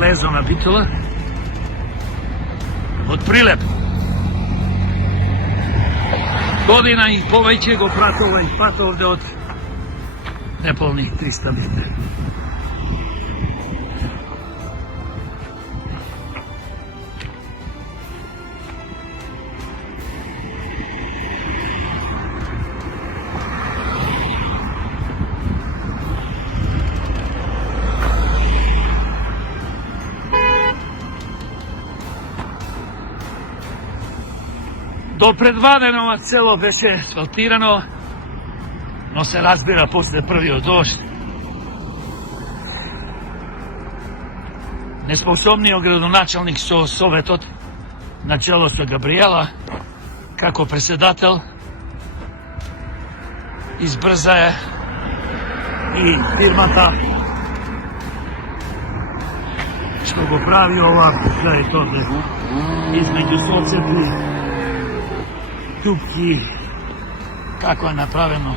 влезо на Битола од Прилеп. Година и повеќе го пратува и пат овде од неполних 300 метри. До предвадено село беше асфалтирано, но се разбира после првиот дожд. Неспособниот градоначалник со советот, начело со Габриела, како председател, избрзае и фирмата што го прави ова, гледайте овде, измеѓу соцепи, тупки, како е направено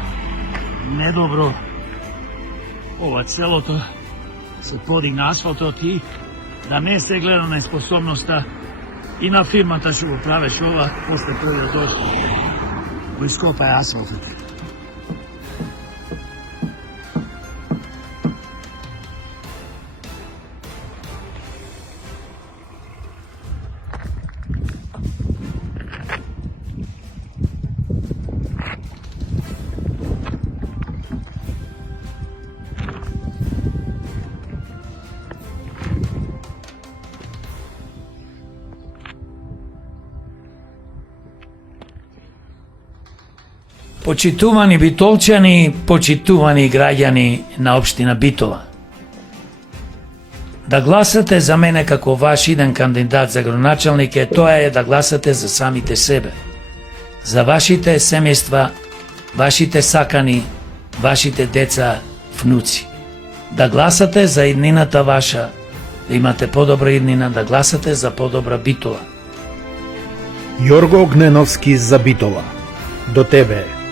недобро. Ова целото се подигна асфалтот и да не се гледа на способноста и на фирмата што го правеш ова, после првиот дожд го ископаја асфалтот. Почитувани битолчани, почитувани граѓани на општина Битола. Да гласате за мене како ваш иден кандидат за градоначалник тоа е да гласате за самите себе. За вашите семејства, вашите сакани, вашите деца, внуци. Да гласате за иднината ваша, да имате подобра иднина, да гласате за подобра Битола. Јорго Гненовски за Битола. До тебе.